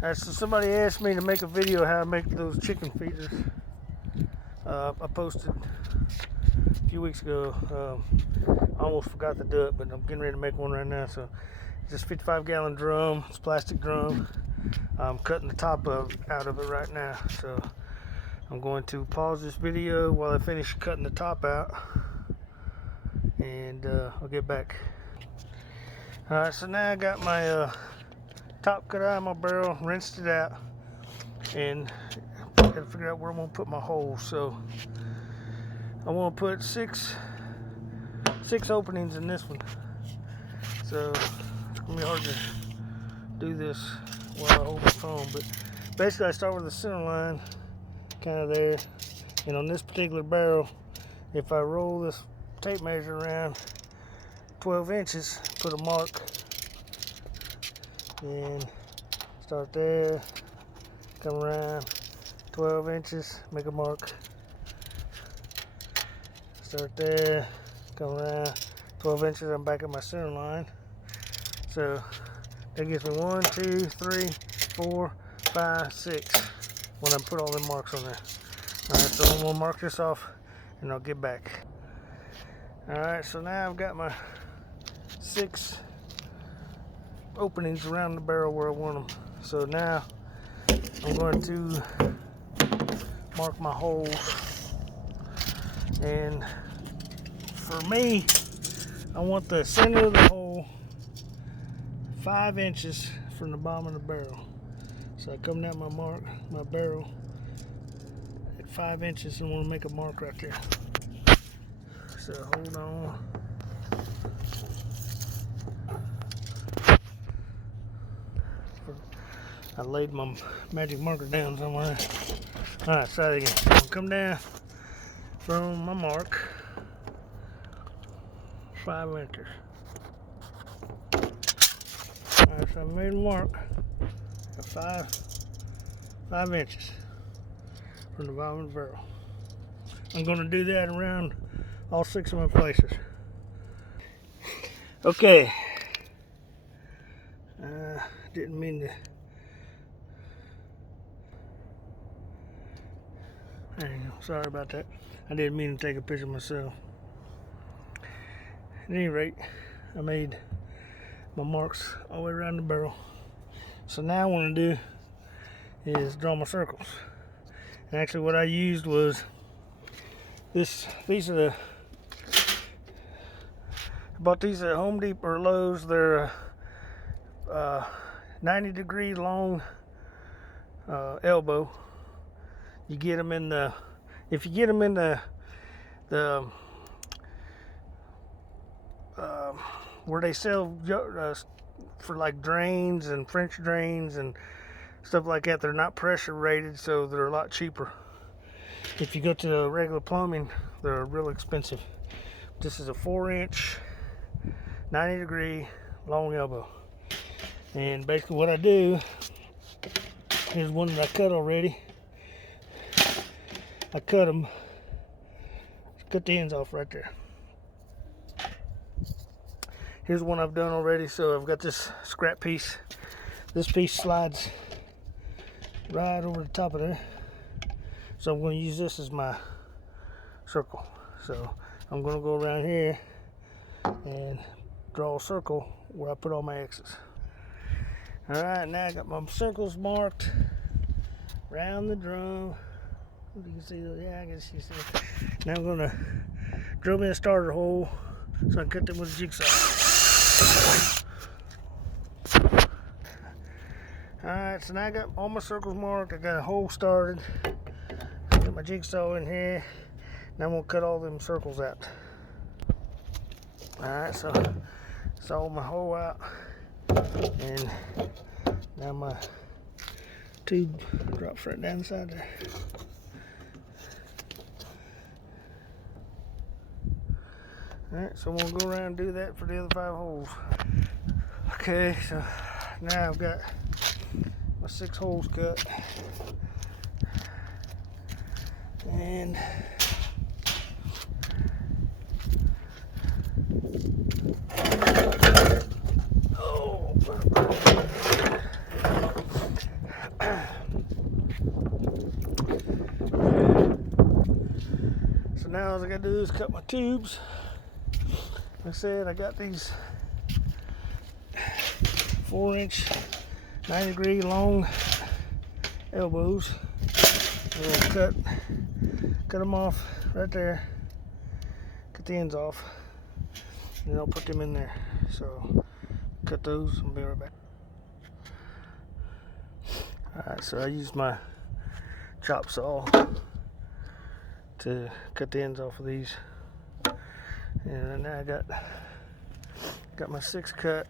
So somebody asked me to make a video how to make those chicken feeders. I posted a few weeks ago. I almost forgot to do it, but I'm getting ready to make one right now. So it's this 55-gallon drum. It's a plastic drum. I'm cutting the top out of it right now. So I'm going to pause this video while I finish cutting the top out, and I'll get back. Alright, so now I got my top cut out of my barrel, rinsed it out, and got to figure out where I'm going to put my holes. So I want to put six openings in this one. So it's going to be hard to do this while I hold the phone, but basically I start with the center line kind of there, and on this particular barrel, if I roll this tape measure around 12 inches, put a mark, and start there, come around 12 inches, make a mark, start there, come around 12 inches, I'm back at my center line. So that gives me 1, 2, 3, 4, 5, 6 when I put all them marks on there. Alright, so I'm going to mark this off and I'll get back. Alright, so now I've got my 6 openings around the barrel where I want them. So now I'm going to mark my holes, and for me, I want the center of the hole 5 inches from the bottom of the barrel. So I come down my barrel at 5 inches, and want to make a mark right there. So hold on. I laid my magic marker down somewhere. Alright, try it again. I'm going to come down from my mark 5 inches. Alright, so I made a mark of 5 inches from the bottom of the barrel. I'm going to do that around all 6 of my places. Okay. Didn't mean to. There you go. Sorry about that. I didn't mean to take a picture of myself. At any rate, I made my marks all the way around the barrel. So now what I'm going to do is draw my circles. And actually what I used was these are the, I bought these at Home Depot or Lowe's. They're 90-degree long elbow. You get them in the, if you get them in the where they sell for like drains and French drains and stuff like that, they're not pressure rated, so they're a lot cheaper. If you go to regular plumbing, they're real expensive. This is a 4-inch 90-degree long elbow, and basically what I do, here's one that I cut already. I cut them, cut the ends off right there. Here's one I've done already. So I've got this scrap piece. This piece slides right over the top of there. So I'm going to use this as my circle. So I'm going to go around here and draw a circle where I put all my X's. Alright, now I got my circles marked around the drum. You can see those, yeah, I guess you see it. Now I'm going to drill me a starter hole so I can cut them with a jigsaw. Alright, so now I got all my circles marked. I got a hole started. Got my jigsaw in here. Now I'm going to cut all them circles out. Alright, so saw my hole out. And now my tube drops right down inside there. Alright, so I'm going to go around and do that for the other 5 holes. Okay, so now I've got my 6 holes cut. And So now all I gotta do is cut my tubes. Like I said, I got these 4-inch, 90-degree long elbows. I'm gonna cut them off right there. Cut the ends off, and then I'll put them in there. So cut those and be right back. Alright, so I used my chop saw to cut the ends off of these, and now I got my 6 cut.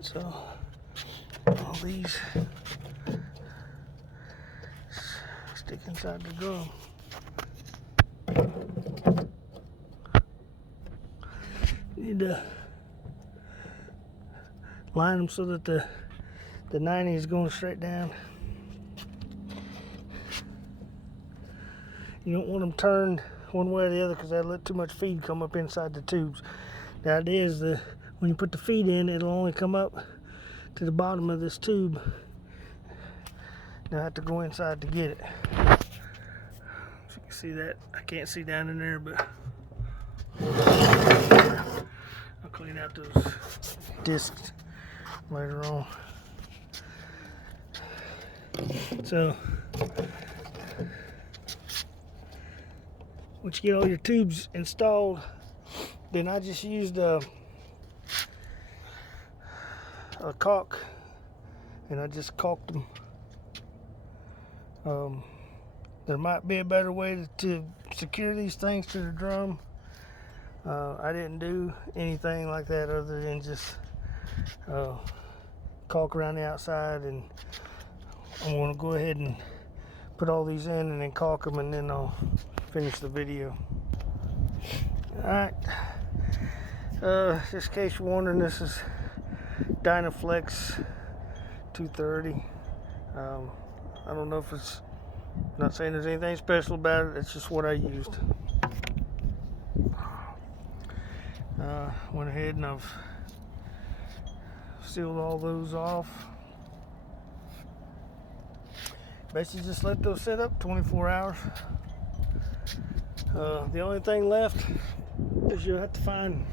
So all these stick inside the drum. Need to line them so that the 90 is going straight down. You don't want them turned one way or the other because that'll let too much feed come up inside the tubes. The idea is that when you put the feed in, it'll only come up to the bottom of this tube. Now I have to go inside to get it. If you can see that, I can't see down in there, but I'll clean out those discs later on. So once you get all your tubes installed, then I just used a caulk, and I just caulked them. There might be a better way to secure these things to the drum. I didn't do anything like that other than just caulk around the outside, and I'm going to go ahead and put all these in and then caulk them, and then I'll finish the video. Alright, just in case you're wondering, this is Dynaflex 230. I don't know if it's, not saying there's anything special about it, it's just what I used. Went ahead and I've sealed all those off. Basically just let those sit up 24 hours. The only thing left is you'll have to find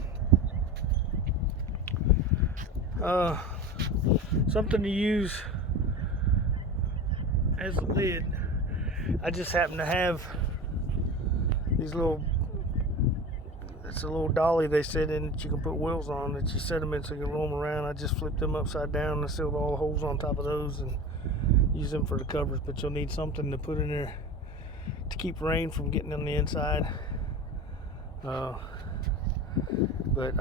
something to use as a lid. I just happen to have these little, it's a little dolly they set in that you can put wheels on that you set them in so you can roll them around. I just flipped them upside down and sealed all the holes on top of those and use them for the covers, but you'll need something to put in there to keep rain from getting on the inside. But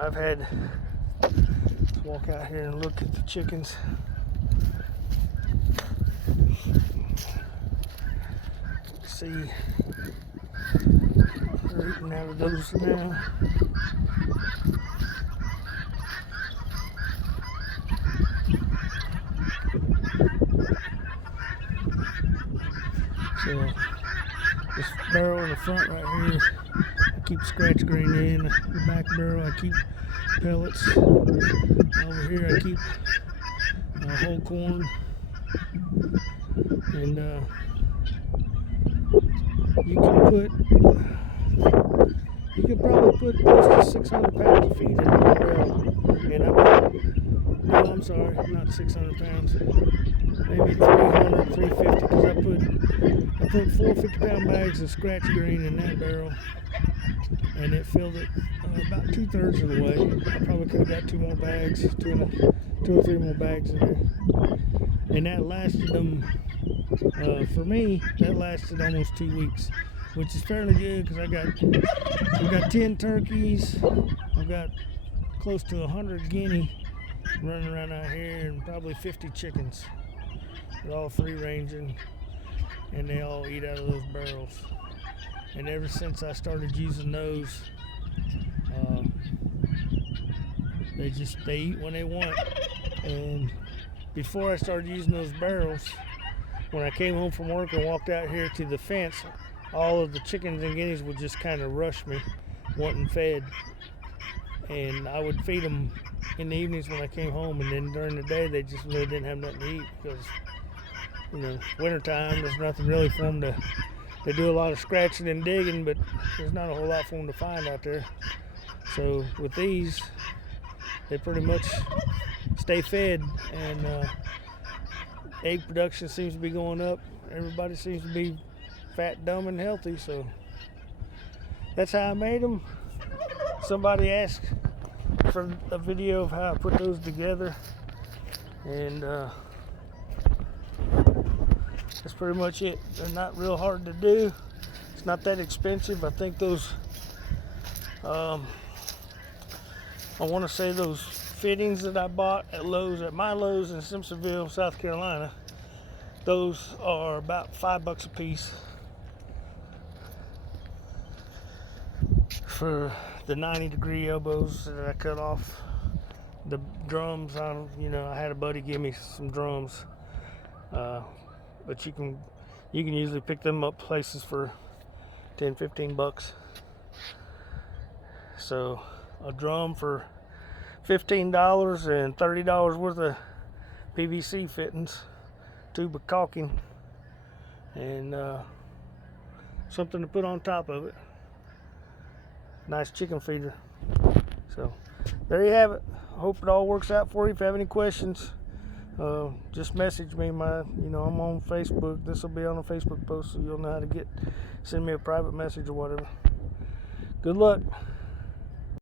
I've had, let's walk out here and look at the chickens. See, they're eating out of those now. So this barrel in the front right here, I keep scratch grain in. The back barrel I keep pellets. Over here I keep whole corn. And you can probably put close to 600 pounds of feed in one barrel. And I'm sorry, not 600 pounds. Maybe 300, 350, because I put 450-pound bags of scratch grain in that barrel, and it filled it about 2/3 of the way. I probably could have got 2 more bags, 2 or 3 more bags in there, and that lasted them. For me, that lasted almost 2 weeks, which is fairly good because we got 10 turkeys, I've got close to 100 guinea running around out here, and probably 50 chickens. They're all free ranging, and they all eat out of those barrels. And ever since I started using those, they eat when they want. And before I started using those barrels, when I came home from work and walked out here to the fence, all of the chickens and guineas would just kind of rush me. wanting fed, and I would feed them in the evenings when I came home, and then during the day they just really didn't have nothing to eat because, you know, wintertime, there's nothing really for them to. They do a lot of scratching and digging, but there's not a whole lot for them to find out there. So with these, they pretty much stay fed, and egg production seems to be going up. Everybody seems to be fat, dumb, and healthy. So that's how I made them. Somebody asked for a video of how I put those together, and that's pretty much it. They're not real hard to do. It's not that expensive. I think those, I want to say those fittings that I bought at Lowe's, at my Lowe's in Simpsonville, South Carolina, those are about $5 a piece for the 90-degree elbows that I cut off. The drums, I had a buddy give me some drums, but you can usually pick them up places for $10-15. So a drum for $15 and $30 worth of PVC fittings, tube of caulking, and something to put on top of it. Nice chicken feeder. So there you have it. I hope it all works out for you. If you have any questions, just message me. I'm on Facebook. This will be on a Facebook post, so you'll know how to send me a private message or whatever. Good luck.